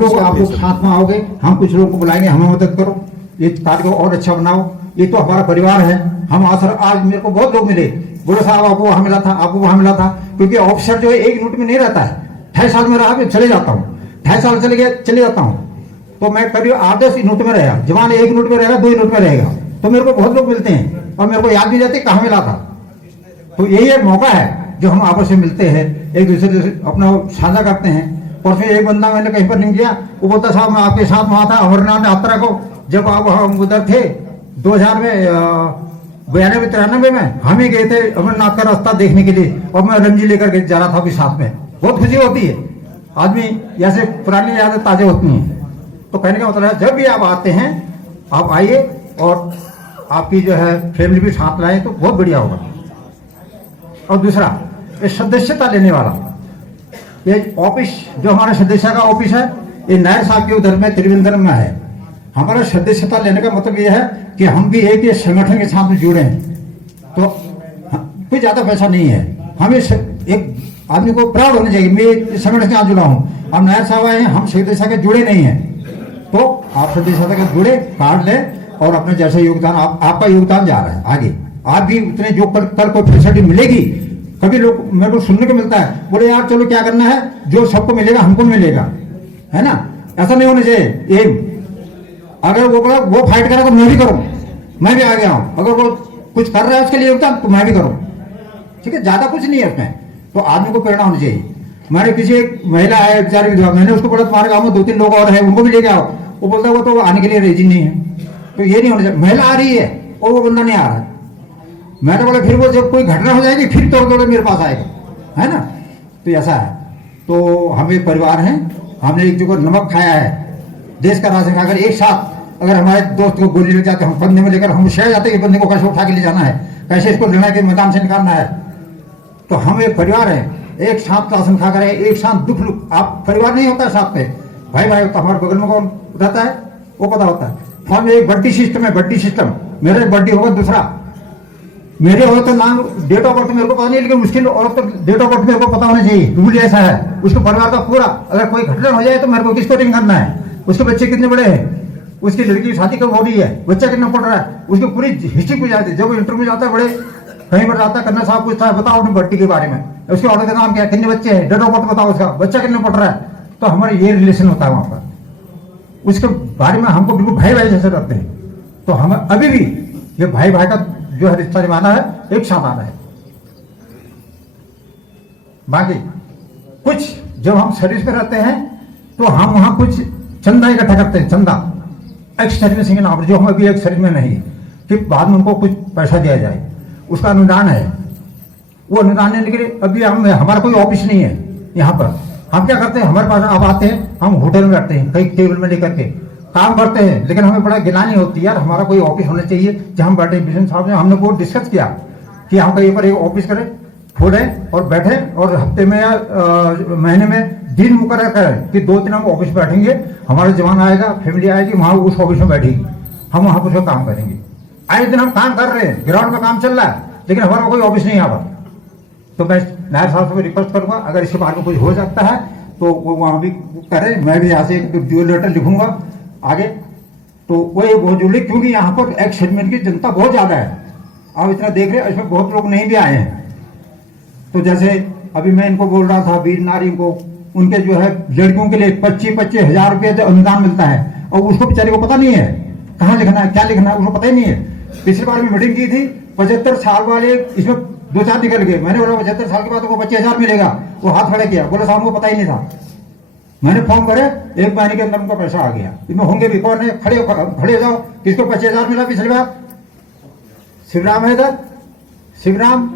लोग आप लोग साथ में आओगे, हम कुछ लोगों को बुलाएंगे, हमें मदद करो, ये कार्य को और अच्छा बनाओ, ये तो हमारा परिवार है। हम आज मेरे को बहुत लोग मिले, बोले साहब आपको वहां मिला था, आपको वहां मिला था, क्योंकि ऑफिसर जो है एक यूनिट में नहीं रहता है। 2.5 साल में रहा, फिर चले जाता हूँ, 2.5 साल चले जाता हूँ, तो मैं करीब 8-10 यूनिट में रहेगा। जवान 1 यूनिट में रहेगा, 2 यूनिट में रहेगा, तो मेरे को बहुत लोग मिलते हैं और मेरे को याद भी जाते कहाँ मिला था। तो यही एक मौका है जो हम आपस में मिलते हैं, एक दूसरे से अपना साझा करते हैं। और फिर एक बंदा मैंने कहीं पर नहीं किया, वो बोलता साहब मैं आपके साथ वहां था अमरनाथ यात्रा को, जब आप हम उधर थे 2000 में 92-93 में हम ही गए थे अमरनाथ का रास्ता देखने के लिए, और मैं रंजी लेकर के जा रहा था भी साथ में। बहुत खुशी होती है, आदमी ऐसे पुरानी यादें ताजे होती हैं। तो कहने का मतलब है जब भी आप आते हैं आप आइए और आपकी जो है फैमिली भी साथ लाए तो बहुत बढ़िया होगा। और दूसरा ये सदस्यता लेने वाला, ये ऑफिस जो हमारा सदस्य का ऑफिस है, ये नायर साहब के उधर में त्रिवेंद्रम में है। हमारा सदस्यता लेने का मतलब ये है कि हम भी एक संगठन के साथ जुड़े हैं, तो कोई ज्यादा पैसा नहीं है। हमें एक आदमी को प्राउड होना चाहिए, मैं इस संगठन से आज जुड़ा हूँ। अब नायर साहब आए हैं, हम सदस्यता के जुड़े नहीं है, तो आप सदस्यता के जुड़े कार्ड लें और अपने जैसे योगदान आपका योगदान जा रहा है आगे। आप भी उतने जो कल को फैसिलिटी मिलेगी। कभी लोग मेरे को सुनने को मिलता है, बोले यार चलो क्या करना है, जो सबको मिलेगा हमको मिलेगा, है ना। ऐसा नहीं होना चाहिए। अगर वो फाइट करे तो मैं भी करूं, मैं भी आ गया हूं। अगर वो कुछ कर रहा है उसके लिए योगदान तो मैं भी करूं, ठीक है। ज्यादा कुछ नहीं है उसमें, तो आदमी को प्रेरणा होनी चाहिए। हमारे किसी एक महिला है बेचारी विधवा, मैंने उसको बोला तुम्हारे गाँव में 2-3 लोग और है, उनको भी लेके आओ। वो बोलता है वो तो आने के लिए रेजी नहीं है। तो ये नहीं होना चाहिए, महिला आ रही है और वो बंदा नहीं आ रहा है। मैं तो बोला फिर वो जब कोई घटना हो जाएगी फिर तोड़ मेरे पास आएगा, है ना। तो ऐसा है। तो हम एक परिवार हैं, हमने एक जगह नमक खाया है, देश का राशन खाकर एक साथ। अगर हमारे दोस्त को गोली लग जाते हम बंदे में लेकर हम शहर जाते कि बंदे को कैसे उठा के ले जाना है, कैसे इसको लड़ाई के मैदान से निकालना है। तो हम एक परिवार है, एक साथ राशन खाकर एक साथ दुख। आप परिवार नहीं होता है साथ में, भाई भाई होता। हमारे बगल में कौन रहता है वो पता होता है। फॉर्म में एक बड्डी सिस्टम है, बड्डी सिस्टम। मेरा एक बड्डी होगा, दूसरा मेरे हो तो नाम डेट ऑफ बर्थ मेरे को पता नहीं, लेकिन उसके और तो डेट ऑफ बर्थ मेरे को पता होना चाहिए। रूल ऐसा है उसके परिवार का पूरा। अगर कोई घटना हो जाए तो मेरे को किसको रिंग करना है, उसके बच्चे कितने बड़े हैं, उसकी लड़की की शादी कब हो रही है, बच्चा कितना पढ़ रहा है, उसकी पूरी हिस्ट्री पूछ जाती है। जब इंटरव्यू जाता है बड़े कहीं पर जाता है, करना साहब पूछता है बताओ अपनी बट्टी के बारे में, उसके ऑर्डर का नाम क्या है, कितने बच्चे हैं, डेट ऑफ बर्थ बताओ, उसका बच्चा कितने पढ़ रहा है। तो हमारे ये रिलेशन होता है वहां पर, उसके बारे में हमको बिल्कुल भाई भाई जैसे करते हैं। तो हम अभी भी ये भाई भाई का जो है रिश्ता निभाना है, एक साथ आना है। बाकी कुछ जब हम सर्विस में रहते हैं तो हम वहां कुछ चंदा इकट्ठा करते हैं, चंदा एक्स सर्विस के नाम पर, जो हम अभी एक सर्विस में नहीं, कि बाद में उनको कुछ पैसा दिया जाए, उसका अनुदान है। वो अनुदान लेने के लिए अभी हमारा कोई ऑफिस नहीं है यहाँ पर। हम क्या करते हैं, हमारे पास आप आते हैं, हम होटल में बैठते हैं, कई टेबल में लेकर के काम करते हैं, लेकिन हमें बड़ा गिलानी होती है यार, हमारा कोई ऑफिस होना चाहिए जहां हम बैठे। बिजनेस साहब ने हमने वो डिस्कस किया कि हम कहीं पर एक ऑफिस करें, खोले और बैठे, और हफ्ते में या महीने में दिन मुकर्रर करें कि 2-3 हम ऑफिस बैठेंगे, हमारा जवान आएगा, फैमिली आएगी, वहां उस ऑफिस में बैठेगी, हम वहां पर काम करेंगे। आए दिन हम काम कर रहे हैं, ग्राउंड में काम चल रहा है, लेकिन हमारा कोई ऑफिस नहीं यहाँ पर। तो मैं नायर साहब से रिक्वेस्ट करूंगा अगर इसके बारे में कुछ हो सकता है तो वो वहां भी करें। मैं भी यहाँ से एक लेटर लिखूंगा आगे, तो वो ये बहुत जरूरी, क्योंकि यहाँ पर एक्स सेगमेंट की जनता बहुत ज्यादा है। आप इतना देख रहे हैं, इसमें बहुत लोग नहीं भी आए हैं। तो जैसे अभी मैं इनको बोल रहा था, वीर नारी को, उनके जो है लड़कियों के लिए 25-25 हजार रुपये अनुदान मिलता है, और उसको बेचारे को पता नहीं है कहाँ लिखना है, क्या लिखना है, उसको पता ही नहीं है। पिछली बार में मीटिंग की थी, 75 साल वाले इसमें 2-4 निकल गए। मैंने बोला 75 साल के बाद को 25,000 मिलेगा, वो हाथ खड़े किया, बोला साहब को पता ही नहीं था। मैंने फॉर्म भरे, 1 महीने के अंदर उनका पैसा आ गया। इसमें होंगे भी कौन है, खड़े हो जाओ, किसको 25,000 मिला पिछली बार? शिवराम है इधर, शिवराम,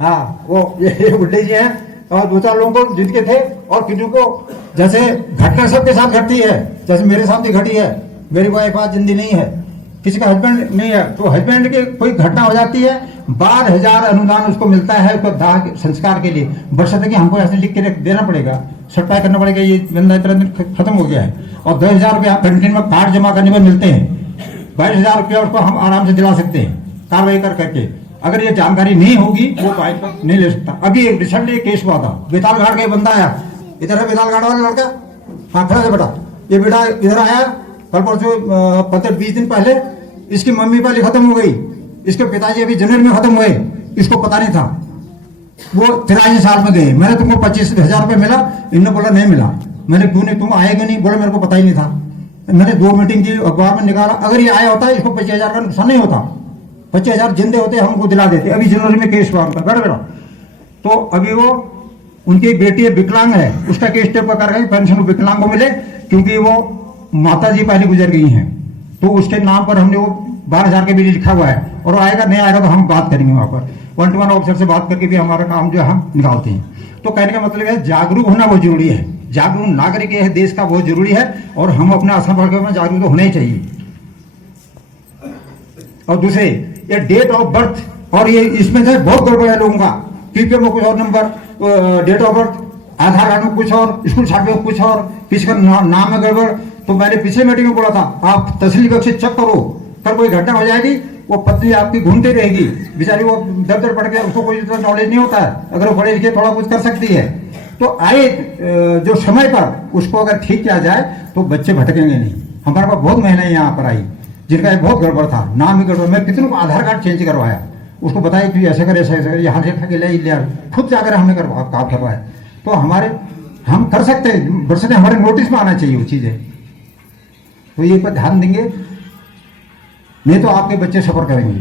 हाँ वो ये बुड्ढे जी हैं, और 2-4 लोगों को जिनके थे, और किसी को जैसे घटना सबके साथ घटती है, जैसे मेरे साथ भी घटी है, मेरी वाइफ आज जिंदी नहीं है, किसी का हस्बैंड नहीं है, तो हस्बैंड की कोई घटना हो जाती है, 12,000 अनुदान उसको मिलता है उसको दाह संस्कार के लिए। बशर्ते कि हमको ऐसे लिख के देना पड़ेगा, सर्टिफाई करना पड़ेगा, ये बंदा इतना दिन खत्म हो गया है, और 10,000 रुपया कैंटीन में कार्ड जमा करने में मिलते हैं। 22,000 रुपया उसको हम आराम से दिला सकते हैं कार्रवाई कर करके। अगर ये जानकारी नहीं होगी वो बाइक पर नहीं ले सकता। अभी एक रिसेंटली केस हुआ था, बेताल घाट का बंदा आया, इधर है बेताल घाट वाला लड़का, हाँ खड़ा है बेटा। ये बेटा इधर आया कल परसों 15-20 दिन पहले। इसकी मम्मी पाली खत्म हो गई, इसके पिताजी अभी जनवरी में खत्म हुए, इसको पता नहीं था। वो 83 साल में गए, मैंने तुमको 25,000 रुपये मिला, इन्होंने बोला नहीं मिला। मैंने क्यों नहीं, तुम आएगा नहीं, बोला मेरे को पता ही नहीं था। मैंने 2 मीटिंग की, अखबार में निकाला, अगर ये आया होता इसको 25,000 का नुकसान नहीं होता। 25,000 जिंदे होते हमको दिला देते। अभी जनवरी में केस हुआ उनका, बेटा। तो अभी वो उनकी बेटी विकलांग है, उसका केस टेप कर गई, पेंशन विकलांग को मिले, क्योंकि वो माता जी पहले गुजर गई हैं। तो उसके नाम पर हमने वो 12,000 के भी लिखा हुआ है, और आएगा नहीं आएगा तो हम बात करेंगे वहां पर 1-to-1 ऑफिसर से बात करके भी हमारा काम जो है हम निकालते हैं। तो कहने का मतलब है जागरूक होना बहुत जरूरी है, जागरूक नागरिक ये देश का बहुत जरूरी है, और हम अपने असम वर्ग में जागरूक तो होना ही चाहिए। और दूसरे ये डेट ऑफ बर्थ, और ये इसमें से बहुत गड़बड़ है लोगों का। पीपीएम में कुछ और number, date of birth, Aadhaar card में कुछ और, स्कूल सर्टिफिकेट में कुछ और, किसी का नाम में गड़बड़। तो मैंने पिछले मीटिंग में बोला था आप तसल्ली बख्श चेक करो, कल कोई घटना हो जाएगी, वो पत्नी आपकी घूमती रहेगी बेचारी, वो दर पड़ गया, उसको कोई इतना नॉलेज नहीं होता है। अगर वो पढ़े लिखे थोड़ा कुछ कर सकती है, तो आए जो समय पर उसको अगर ठीक किया जाए तो बच्चे भटकेंगे नहीं। हमारे पास बहुत महिलाएं यहाँ पर आई जिनका एक बहुत गड़बड़ था, नाम ही गड़बड़। मैं कितनों को आधार कार्ड चेंज करवाया, उसको बताया कि ऐसे कर ऐसे कर, यहाँ से ठगे ले, खुद जाकर हमने काम करवाया। तो हमारे हम कर सकते हैं, बरसते हमारे नोटिस में आना चाहिए वो चीजें। तो ये पर ध्यान देंगे, नहीं तो आपके बच्चे सफर करेंगे।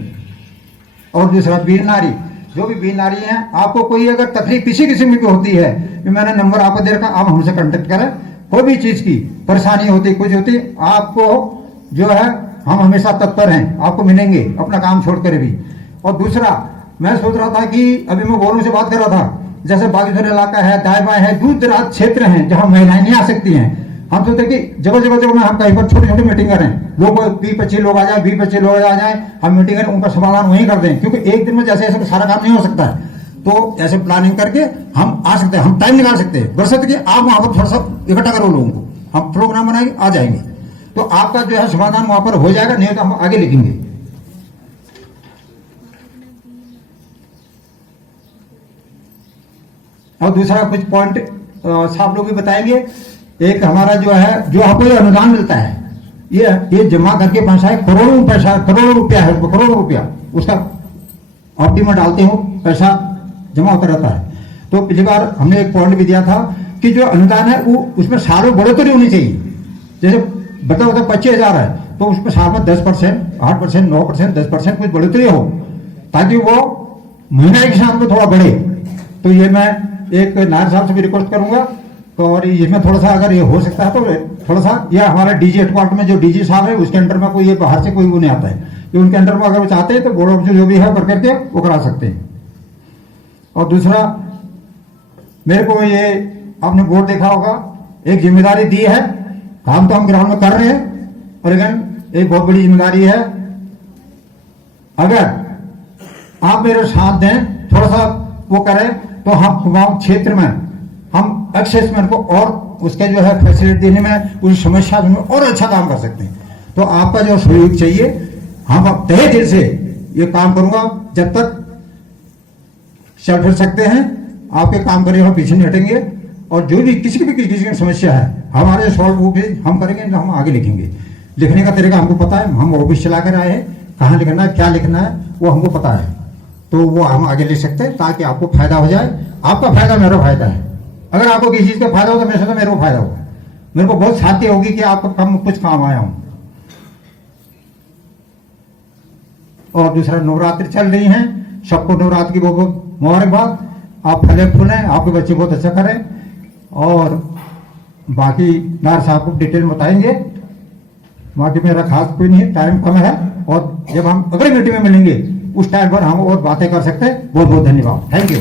और दूसरा वीर नारी, जो भी वीर नारी हैं, आपको कोई अगर तकलीफ किसी किस्म की होती है, मैंने नंबर आपको दे रखा, आप हमसे कांटेक्ट करें। कोई भी चीज की परेशानी होती, कुछ होती, आपको जो है हम हमेशा तत्पर हैं, आपको मिलेंगे अपना काम छोड़कर भी। और दूसरा मैं सोच रहा था कि अभी मैं गोरों से बात कर रहा था, जैसे बागेश्वर इलाका है, दाएं बाएं है, दूर दराज क्षेत्र हैं जहां महिलाएं नहीं आ सकती हैं। हम सोचते कि जगह जगह में हम कहीं पर छोटी छोटी मीटिंग करें, लोग 20-25 लोग आ जाए, 20-25 लोग आ जाए, हम मीटिंग करें, उनका समाधान वहीं कर दें। क्योंकि एक दिन में जैसे ऐसे सारा काम नहीं हो सकता है, तो ऐसे प्लानिंग करके हम आ सकते हैं, हम टाइम निकाल सकते हैं। बरसत कि आप वहां पर थोड़ा सा इकट्ठा करो लोगों को, हम प्रोग्राम बनाएंगे, आ जाएंगे, तो आपका जो है समाधान वहां पर हो जाएगा, नहीं तो हम आगे लिखेंगे। और दूसरा कुछ पॉइंट साहब लोग भी बताएंगे। एक हमारा जो है, जो आपको ये अनुदान मिलता है, ये जमा करके पैसा है, करोड़ों रुपया है, करोड़ों रुपया उसका ऑप्टी में डालते हो, पैसा जमा होता रहता है। तो पिछली बार हमने एक पॉइंट भी दिया था कि जो अनुदान है वो उसमें सालों बढ़ोतरी होनी चाहिए। जैसे बता 25,000 है, तो उसमें साल में 10%, 8%, 9%, 10% कुछ बढ़ोतरी हो, ताकि वो महंगाई के साथ में थोड़ा बढ़े। तो ये मैं एक नायर साहब से भी रिक्वेस्ट करूंगा, तो और इसमें थोड़ा सा अगर ये हो सकता है तो थोड़ा सा, ये हमारा डीजी हेडक्वार्टर में जो डीजी साहब है उसके अंडर में कोई ये बाहर से कोई वो नहीं आता है, ये उनके अंडर में अगर वो चाहते हैं तो बोर्ड ऑफिसर जो भी है कर करके वो करा सकते हैं। और दूसरा मेरे को ये आपने बोर्ड देखा होगा, एक जिम्मेदारी दी है, काम तो हम ग्राउंड में कर रहे हैं, और लेकिन एक बहुत बड़ी जिम्मेदारी है, अगर आप मेरे साथ दें, थोड़ा सा वो करें, तो हम कुमाऊं क्षेत्र में हम एक्सेसमेंट को और उसके जो है फैसिलिटी देने में, उस समस्या में और अच्छा काम कर सकते हैं। तो आपका जो सहयोग चाहिए, हम तहे दिल से ये काम करूंगा, जब तक चल फिर सकते हैं आपके काम करने हम पीछे नहीं हटेंगे। और जो भी किसी की समस्या है हमारे सॉल्व हो गई, हम करेंगे, तो हम आगे लिखेंगे। लिखने का तरीका हमको पता है, हम ऑफिस चला कर आए हैं, कहाँ लिखना है, क्या लिखना है वो हमको पता है, तो वो हम आगे लिख सकते हैं, ताकि आपको फायदा हो जाए। आपका फायदा मेरा फायदा है, अगर आपको किसी चीज का फायदा हो तो मेरे से मेरे को फायदा होगा, मेरे को बहुत शांति होगी कि आपको कम कुछ काम आया हूं। और दूसरा, नवरात्रि चल रही है, सबको नवरात्रि की बहुत मुबारकबाद। आप फले फूलें, आपके बच्चे बहुत अच्छा करें, और बाकी नायर साहब को डिटेल बताएंगे। बाकी मेरा खास कोई नहीं है, टाइम कम है, और जब हम अगली मीटिंग में मिलेंगे उस टाइम पर हम और बातें कर सकते हैं। बहुत बहुत धन्यवाद, थैंक यू।